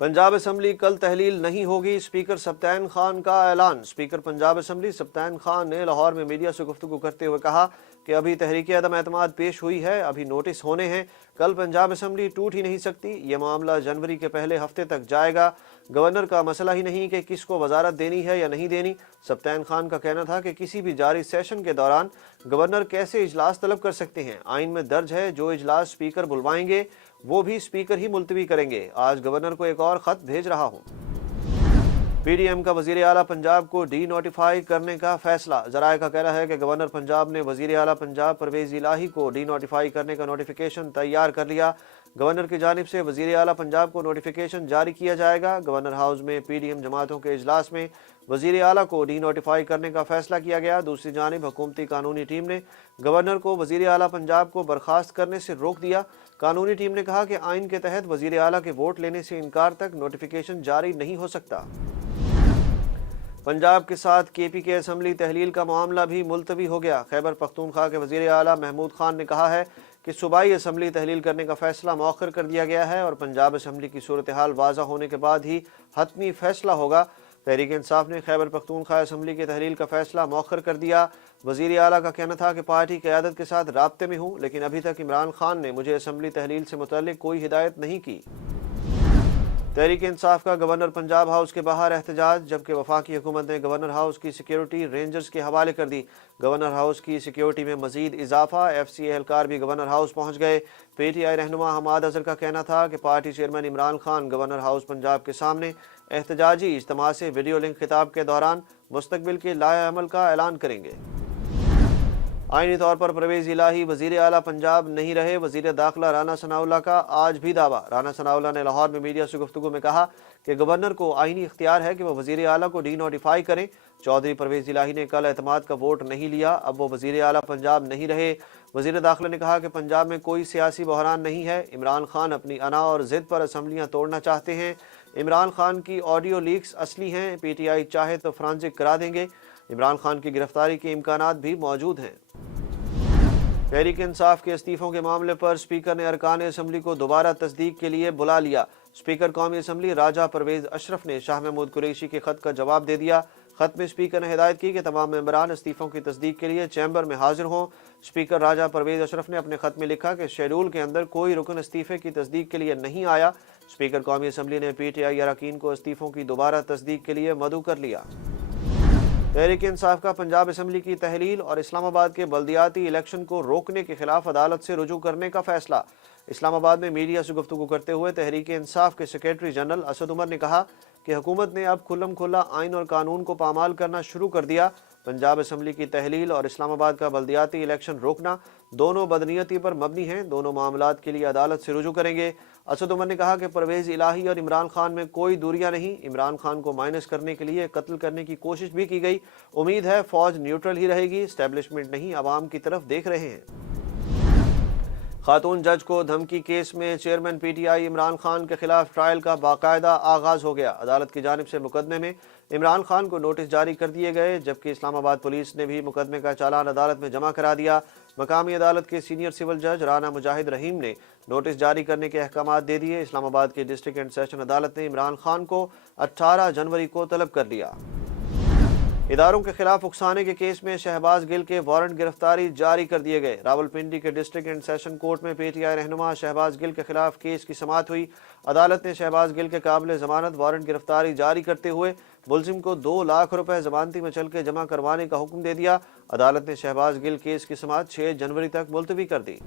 Punjab assembly कल तहलील नहीं होगी, स्पीकर सब्तैन खान का ऐलान। स्पीकर पंजाब असम्बली सब्तैन खान ने लाहौर में मीडिया से गुफ्तगू करते हुए कहा कि अभी तहरीक अदम एतमाद पेश हुई है, अभी नोटिस होने हैं, कल पंजाब असम्बली टूट ही नहीं सकती। ये मामला जनवरी के पहले हफ्ते तक जाएगा। गवर्नर का मसला ही नहीं कि किसको वजारत देनी है या नहीं देनी। सब्तैन खान का कहना था कि किसी भी जारी सेशन के दौरान गवर्नर कैसे इजलास तलब कर सकते हैं। आइन में दर्ज है जो इजलास स्पीकर बुलवाएंगे वो भी स्पीकर ही मुलतवी करेंगे। आज गवर्नर को एक और खत भेज रहा हूँ। पीडीएम का वजीर आला पंजाब को डी नोटिफाई करने का फैसला। जराये का कहना है कि गवर्नर पंजाब ने वजीर आला पंजाब परवेज इलाही को डी नोटिफाई करने का नोटिफिकेशन तैयार कर लिया। गवर्नर की जानिब से वजीर आला पंजाब को नोटिफिकेशन जारी किया जाएगा। गवर्नर हाउस में पीडीएम जमातों के इजलास में वजीर आला को डी नोटिफाई करने का फैसला किया गया। दूसरी जानिब हुकूमती कानूनी टीम ने गवर्नर को वजीर आला पंजाब को बर्खास्त करने से रोक दिया। कानूनी टीम ने कहा कि आइन के तहत वजीर आला के वोट लेने से इनकार तक नोटिफिकेशन जारी नहीं हो सकता। पंजाब के साथ केपी के असम्बली तहलील का मामला भी मुलतवी हो गया। खैबर पख्तूनख्वा के वजीर आला महमूद खान ने कहा है कि सूबाई असम्बली तहलील करने का फैसला मौखर कर दिया गया है और पंजाब असम्बली की सूरत हाल वाज़ा होने के बाद ही हतमी फैसला होगा। तहरीक इंसाफ ने खैबर पख्तूनख्वा असम्बली की तहलील का फैसला मौखर कर दिया। वजीर आला का कहना था कि पार्टी क़यादत के साथ राब्ते में हूँ, लेकिन अभी तक इमरान खान ने मुझे असम्बली तहलील से मुतल्लिक कोई हिदायत नहीं की। तहरीक इंसाफ का गवर्नर पंजाब हाउस के बाहर एहतजाज, जबकि वफाकी हुकूमत ने गवर्नर हाउस की सिक्योरिटी रेंजर्स के हवाले कर दी। गवर्नर हाउस की सिक्योरिटी में मजीद इजाफा, FCA एहलकार भी गवर्नर हाउस पहुंच गए। PTI रहनुमा हमाद अजहर का कहना था कि party chairman Imran Khan governor house Punjab के सामने एहतजाजी इज्तिमा से वीडियो लिंक खिताब के दौरान मुस्तकबिल के लाए अमल का ऐलान करेंगे। आईनी तौर पर परवेज इलाही वजीर आला पंजाब नहीं रहे, वजीर दाखिला राना सनाउल्लाह का आज भी दावा। राना सनाउल्लाह ने लाहौर में मीडिया से गुफ्तगू में कहा कि गवर्नर को आईनी इख्तियार है कि वह वजीर आला को डी नोटिफाई करें। चौधरी परवेज इलाही ने कल एतमाद का वोट नहीं लिया, अब वो वजीर आला पंजाब नहीं रहे। वजीर दाखिला ने कहा कि पंजाब में कोई सियासी बहरान नहीं है। इमरान खान अपनी अना और जिद पर असम्बलियाँ तोड़ना चाहते हैं। इमरान खान की ऑडियो लीक्स असली हैं, PTI चाहे तो फ्रांसिक करा देंगे। इमरान खान की गिरफ्तारी के इम्कानात भी मौजूद हैं। तहरीक इंसाफ के इस्तीफों के मामले पर स्पीकर ने अरकान असम्बली को दोबारा तस्दीक के लिए बुला लिया। स्पीकर कौमी असम्बली राजा परवेज अशरफ ने शाह महमूद कुरैशी के खत का जवाब दे दिया। खत में स्पीकर ने हिदायत की कि तमाम मेंबरान इस्तीफों की तस्दीक के लिए चैम्बर में हाजिर हों। स्पीकर राजा परवेज अशरफ ने अपने खत में लिखा कि शेड्यूल के अंदर कोई रुकन इस्तीफे की तस्दीक के लिए नहीं आया। स्पीकर कौमी असम्बली ने PTI अरकान को इस्तीफों की दोबारा तस्दीक के लिए मदऊ कर लिया। तहरीक इंसाफ का पंजाब असम्बली की तहलील और इस्लामाबाद के बल्दियाती इलेक्शन को रोकने के खिलाफ अदालत से रुजू करने का फैसला। इस्लामाबाद में मीडिया से गुफ्तगू करते हुए तहरीक इंसाफ के सेक्रेटरी जनरल असद उमर ने कहा कि हुकूमत ने अब खुल्लम खुल्ला आइन और कानून को पामाल करना शुरू कर दिया। पंजाब असम्बली की तहलील और इस्लामाबाद का बल्दियाती इलेक्शन रोकना दोनों बदनीयती पर मबनी हैं। दोनों मामलात के लिए अदालत से रुजू करेंगे। असद उमर ने कहा कि परवेज इलाही और इमरान खान में कोई दूरियां नहीं। इमरान खान को माइनस करने के लिए कत्ल करने की कोशिश भी की गई। उम्मीद है फौज न्यूट्रल ही रहेगी, एस्टेब्लिशमेंट नहीं अवाम की तरफ देख रहे हैं। खातून जज को धमकी केस में चेयरमैन PTI इमरान खान के खिलाफ ट्रायल का बाकायदा आगाज हो गया। अदालत की जानिब से मुकदमे में इमरान खान को नोटिस जारी कर दिए गए, जबकि इस्लामाबाद पुलिस ने भी मुकदमे का चालान अदालत में जमा करा दिया। मकामी अदालत के सीनियर सिविल जज राना मुजाहिद रहीम ने नोटिस जारी करने के अहकाम दे दिए। इस्लामाबाद की डिस्ट्रिक्ट एंड सेशन अदालत ने इमरान खान को 18 जनवरी को तलब कर लिया। इदारों के खिलाफ उकसाने के केस में शहबाज गिल के वारंट गिरफ्तारी जारी कर दिए गए। रावलपिंडी के डिस्ट्रिक्ट एंड सेशन कोर्ट में PTI रहनुमा शहबाज गिल के खिलाफ केस की समाअत हुई। अदालत ने शहबाज गिल के काबिल जमानत वारंट गिरफ्तारी जारी करते हुए मुलजिम को 2 लाख रुपए जमानती में चल के जमा करवाने का हुक्म दे दिया। अदालत ने शहबाज गिल केस की समाअत 6 जनवरी तक मुलतवी कर दी।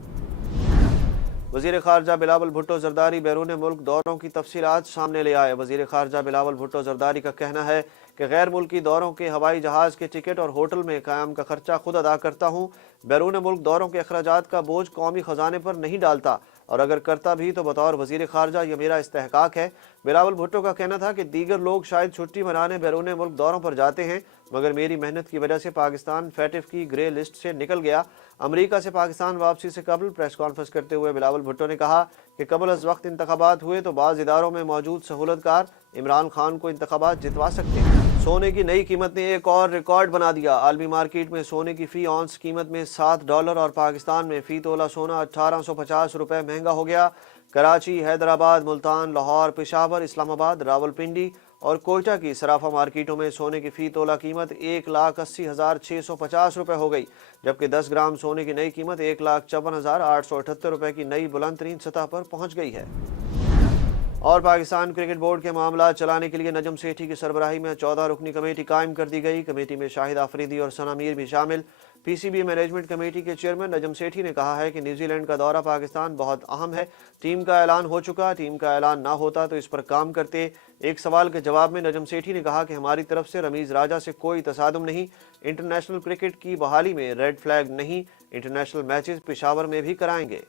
वज़ीर ख़ारजा बिलावल भुट्टो ज़रदारी बैरून मुल्क दौरों की तफसीलात सामने ले आए। वज़ीर ख़ारजा बिलावल भुट्टो ज़रदारी का कहना है कि गैर मुल्की दौरों के हवाई जहाज़ के टिकट और होटल में क़याम का खर्चा खुद अदा करता हूँ। बैरून मुल्क दौरों के अखराजात का बोझ कौमी ख़जाने पर नहीं डालता, और अगर करता भी तो बतौर वज़ीर ख़ारजा यह मेरा इस्तेहकाक है। बिलावल भुट्टो का कहना था कि दीगर लोग शायद छुट्टी मनाने बैरून मुल्क दौरों पर जाते हैं, मगर मेरी मेहनत की वजह से पाकिस्तान फैटिफ की ग्रे लिस्ट से निकल गया। अमरीका से पाकिस्तान वापसी से कबल प्रेस कॉन्फ्रेंस करते हुए बिलावल भुट्टो ने कहा कि कबल अज़ वक्त इंतखाबात हुए तो बाज़ इदारों में मौजूद सहूलतकार इमरान खान को इंतखाबात जितवा सकते हैं। सोने की नई कीमत ने एक और रिकॉर्ड बना दिया। आलमी मार्केट में सोने की फी ऑन्स कीमत में $7 और पाकिस्तान में फी तोला सोना 1850 रुपए महंगा हो गया। कराची, हैदराबाद, मुल्तान, लाहौर, पेशावर, इस्लामाबाद, रावलपिंडी और कोयटा की सराफा मार्केटों में सोने की फी तोला कीमत 1,80,650 रुपए हो गई, जबकि 10 ग्राम सोने की नई कीमत 1,54,878 रुपए की नई बुलंद तरीन सतह पर पहुंच गई है। और पाकिस्तान क्रिकेट बोर्ड के मामला चलाने के लिए नजम सेठी की सरबराही में 14 रुकनी कमेटी कायम कर दी गई। कमेटी में शाहिद आफरीदी और सना मीर भी शामिल। पीसीबी मैनेजमेंट कमेटी के चेयरमैन नजम सेठी ने कहा है कि न्यूजीलैंड का दौरा पाकिस्तान बहुत अहम है। टीम का ऐलान हो चुका, टीम का ऐलान ना होता तो इस पर काम करते। एक सवाल के जवाब में नजम सेठी ने कहा कि हमारी तरफ से रमीज राजा से कोई तसादुम नहीं, इंटरनेशनल क्रिकेट की बहाली में रेड फ्लैग नहीं, इंटरनेशनल मैचेस पेशावर में भी कराएंगे।